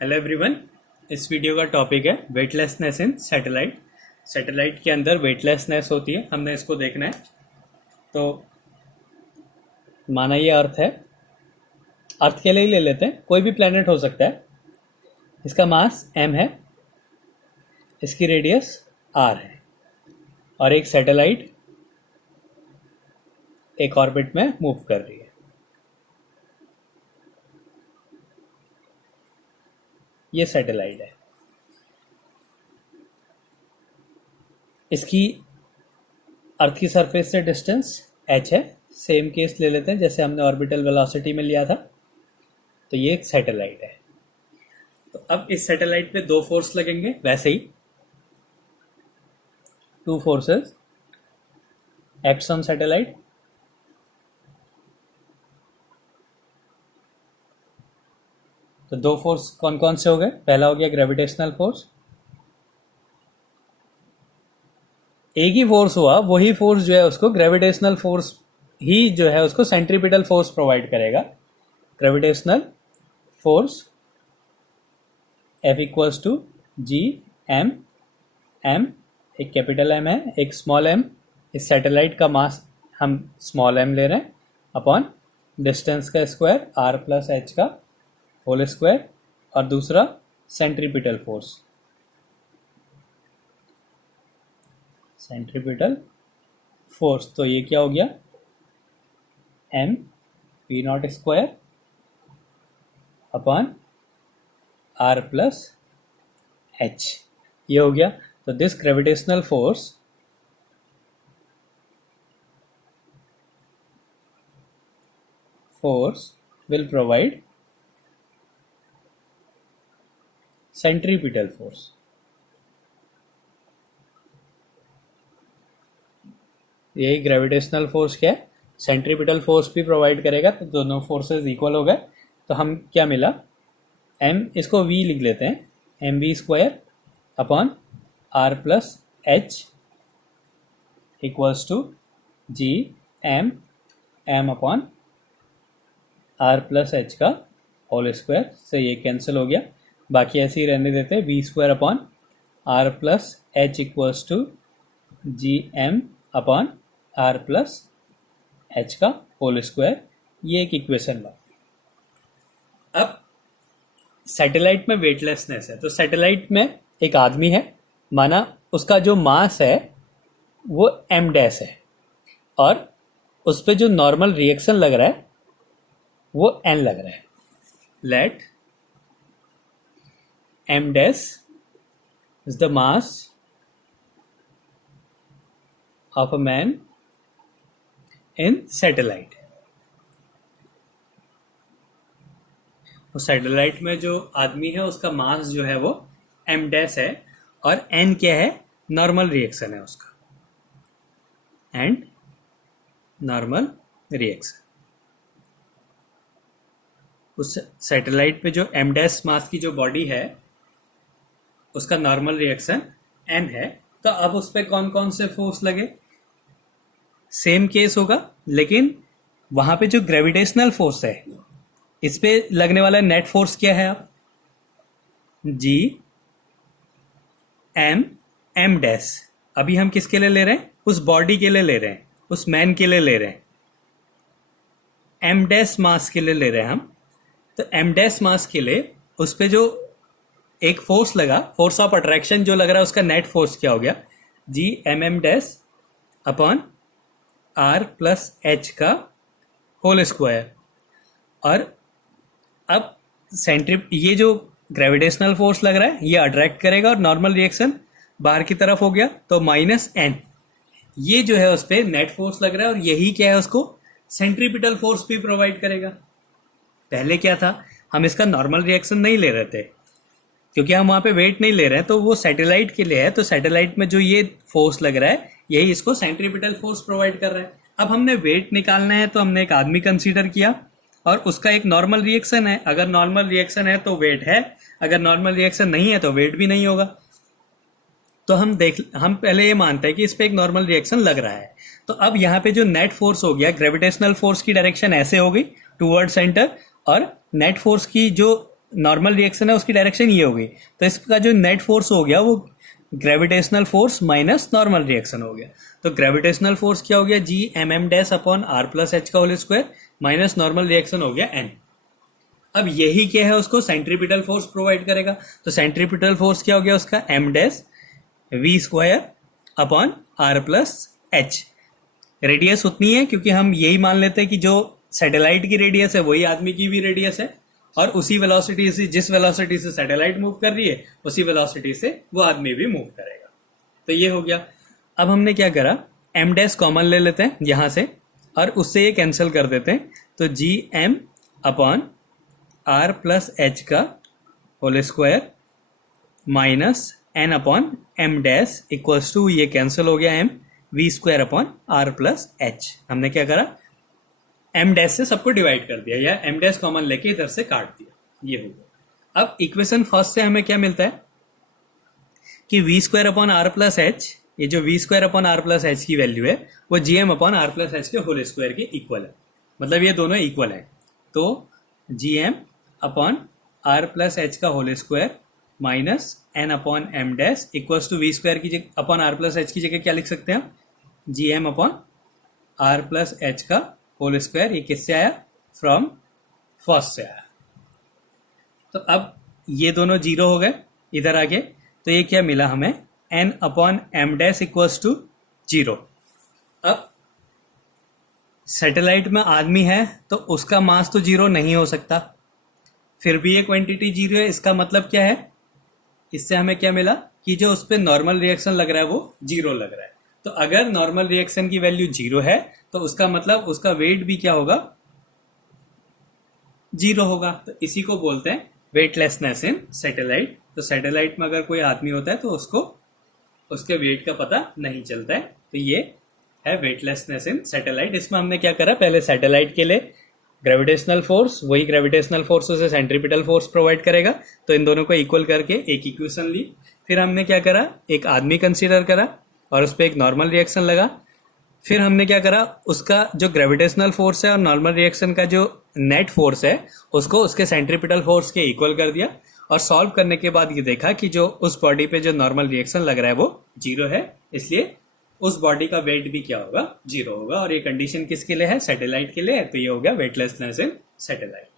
Hello everyone. इस video का topic है वेटलेसनेस इन सैटेलाइट। सैटेलाइट के अंदर वेटलेसनेस होती है, हमने इसको देखना है। तो माना ये अर्थ है, अर्थ के लिए ही ले लेते हैं, कोई भी प्लेनेट हो सकता है। इसका मास m है, इसकी रेडियस r है और एक सैटेलाइट एक ऑर्बिट में मूव कर रही है। ये सैटेलाइट है, इसकी अर्थ की सरफेस से डिस्टेंस h है। सेम केस ले लेते हैं जैसे हमने ऑर्बिटल वेलोसिटी में लिया था। तो ये एक सैटेलाइट है। तो अब इस सैटेलाइट पे दो फोर्स लगेंगे, वैसे ही two forces acts on satellite. तो दो फोर्स कौन कौन से हो गए? पहला हो गया ग्रेविटेशनल फोर्स। एक ही फोर्स हुआ, वही फोर्स जो है उसको ग्रेविटेशनल फोर्स ही जो है उसको सेंट्रीपिटल फोर्स प्रोवाइड करेगा। Gravitational force F equals to G M. M एक कैपिटल एम है, एक स्मॉल एम। इस सैटेलाइट का मास हम स्मॉल एम ले रहे हैं अपॉन डिस्टेंस का स्क्वायर r प्लस एच का होल स्क्वायर, और दूसरा सेंट्रीपिटल फोर्स। सेंट्रीपिटल फोर्स तो ये क्या हो गया? m P not square upon r plus H, ये हो गया। तो this gravitational force will provide centripetal force. यही ग्रेविटेशनल फोर्स क्या है? सेंट्रीपिटल फोर्स भी प्रोवाइड करेगा। तो दोनों फोर्सेस इक्वल हो गए। तो हम क्या मिला? m, इसको v लिख लेते हैं, M V square upon r plus H equals to G M M upon r plus H का होल स्क्वायर से ये कैंसिल हो गया। बाकी ऐसे ही रहने देते हैं, V square upon r plus H equals to G M upon r plus H का होल स्क्वायर। ये एक इक्वेशन बना। अब सैटेलाइट में वेटलेसनेस है, तो सैटेलाइट में एक आदमी है, माना उसका जो मास है वो m डैश है और उस पर जो नॉर्मल रिएक्शन लग रहा है वो n लग रहा है। Let m dash is the mass of a man in satellite। और सैटेलाइट में जो आदमी है उसका मास जो है वो m डैश है और n क्या है? नॉर्मल रिएक्शन है उसका, एंड नॉर्मल रिएक्शन। उस सैटेलाइट पे जो m डैश मास की जो बॉडी है उसका नॉर्मल रिएक्शन n है। तो अब उस पर कौन कौन से फोर्स लगे? सेम केस होगा, लेकिन वहां पे जो ग्रेविटेशनल फोर्स है इस पे लगने वाला नेट फोर्स क्या है? आप जी एम एम डैश, अभी हम किसके लिए ले रहे हैं? उस बॉडी के लिए ले रहे हैं, उस मैन के लिए ले रहे हैं, एम डैश मास के लिए ले रहे हैं हम। तो एम डैश मास के लिए उस पे जो एक फोर्स लगा, फोर्स ऑफ अट्रैक्शन जो लग रहा है, उसका नेट फोर्स क्या हो गया? G M M dash upon R plus H का होल स्क्वायर। और अब ये जो ग्रेविटेशनल फोर्स लग रहा है ये अट्रैक्ट करेगा और नॉर्मल रिएक्शन बाहर की तरफ हो गया, तो माइनस एन। ये जो है उस पर नेट फोर्स लग रहा है और यही क्या है? उसको सेंट्रीपिटल फोर्स भी प्रोवाइड करेगा। पहले क्या था? हम इसका नॉर्मल रिएक्शन नहीं ले रहे थे क्योंकि हम वहां पे वेट नहीं ले रहे हैं, तो वो सैटेलाइट के लिए है। तो सैटेलाइट में जो ये फोर्स लग रहा है यही इसको सेंट्रीपिटल फोर्स प्रोवाइड कर रहा है। अब हमने वेट निकालना है तो हमने एक आदमी कंसीडर किया और उसका एक नॉर्मल रिएक्शन है। अगर नॉर्मल रिएक्शन है तो वेट है, अगर नॉर्मल रिएक्शन नहीं है तो वेट भी नहीं होगा। तो हम पहले ये मानते हैं कि इस पे एक नॉर्मल रिएक्शन लग रहा है। तो अब यहाँ पे जो नेट फोर्स हो गया, ग्रेविटेशनल फोर्स की डायरेक्शन ऐसे हो गई टूवर्ड सेंटर, और नेट फोर्स की जो नॉर्मल रिएक्शन है उसकी डायरेक्शन ये होगी, तो इसका जो नेट फोर्स हो गया वो gravitational force minus normal reaction हो गया। तो ग्रेविटेशनल फोर्स क्या हो गया, G M M dash upon R plus H का whole square minus normal reaction हो गया एन। अब यही क्या है, उसको सेंट्रीपिटल फोर्स प्रोवाइड करेगा। तो सेंट्रीपिटल फोर्स क्या हो गया उसका, M dash V square upon R plus H. Radius उतनी है क्योंकि हम यही मान लेते हैं कि जो सैटेलाइट की रेडियस है वही आदमी की भी रेडियस है, और उसी वेलोसिटी से, जिस वेलोसिटी से सैटेलाइट मूव कर रही है उसी वेलोसिटी से वो आदमी भी मूव करेगा। तो ये हो गया। अब हमने क्या करा, एम डैश कॉमन ले लेते हैं यहां से और उससे ये कैंसिल कर देते हैं। तो G M upon R plus H का whole square minus N upon M dash equals to, ये कैंसिल हो गया M, V square upon R plus H. हमने क्या करा, एम डैश से सबको डिवाइड कर दिया या एम डैश कॉमन लेके इधर से काट दिया, ये हो गया। अब इक्वेशन फर्स्ट से हमें क्या मिलता है कि V square upon R plus H, ये जो V square upon R plus H की वैल्यू है वो G M upon R plus H के होल स्क्वायर के इक्वल है, मतलब ये दोनों इक्वल है। तो G M upon R plus H का whole square minus N upon M dash equals to V square की अपॉन आर प्लस एच की जगह क्या लिख सकते हैं हम, जी M upon R plus H का होल स्क्वायर। ये किससे आया, फ्रॉम फर्स्ट से आया। तो अब ये दोनों जीरो हो गए इधर आगे, तो ये क्या मिला हमें, N upon M dash equals to zero. अब सैटेलाइट में आदमी है तो उसका मास तो जीरो नहीं हो सकता, फिर भी ये क्वांटिटी जीरो है। इसका मतलब क्या है, इससे हमें क्या मिला कि जो उस पर नॉर्मल रिएक्शन लग रहा है वो जीरो लग रहा है। तो अगर नॉर्मल रिएक्शन की वैल्यू जीरो है तो उसका मतलब उसका वेट भी क्या होगा, जीरो होगा। तो इसी को बोलते हैं वेटलेसनेस इन सैटेलाइट। तो सैटेलाइट में अगर कोई आदमी होता है तो उसको उसके वेट का पता नहीं चलता है। तो ये है वेटलेसनेस इन सैटेलाइट। इसमें हमने क्या करा, पहले सैटेलाइट के लिए ग्रेविटेशनल फोर्स, वही ग्रेविटेशनल फोर्स उसे सेंट्रीपिटल फोर्स प्रोवाइड करेगा, तो इन दोनों को इक्वल करके एक इक्वेशन ली। फिर हमने क्या करा, एक आदमी कंसीडर करा और उस पर एक नॉर्मल रिएक्शन लगा। फिर हमने क्या करा, उसका जो ग्रेविटेशनल फोर्स है और नॉर्मल रिएक्शन का जो नेट फोर्स है उसको उसके सेंट्रीपिटल फोर्स के इक्वल कर दिया, और सॉल्व करने के बाद ये देखा कि जो उस बॉडी पे जो नॉर्मल रिएक्शन लग रहा है वो जीरो है, इसलिए उस बॉडी का वेट भी क्या होगा, जीरो होगा। और ये कंडीशन किसके लिए है, सैटेलाइट के लिए है। तो ये हो गया वेटलेसनेस इन सैटेलाइट।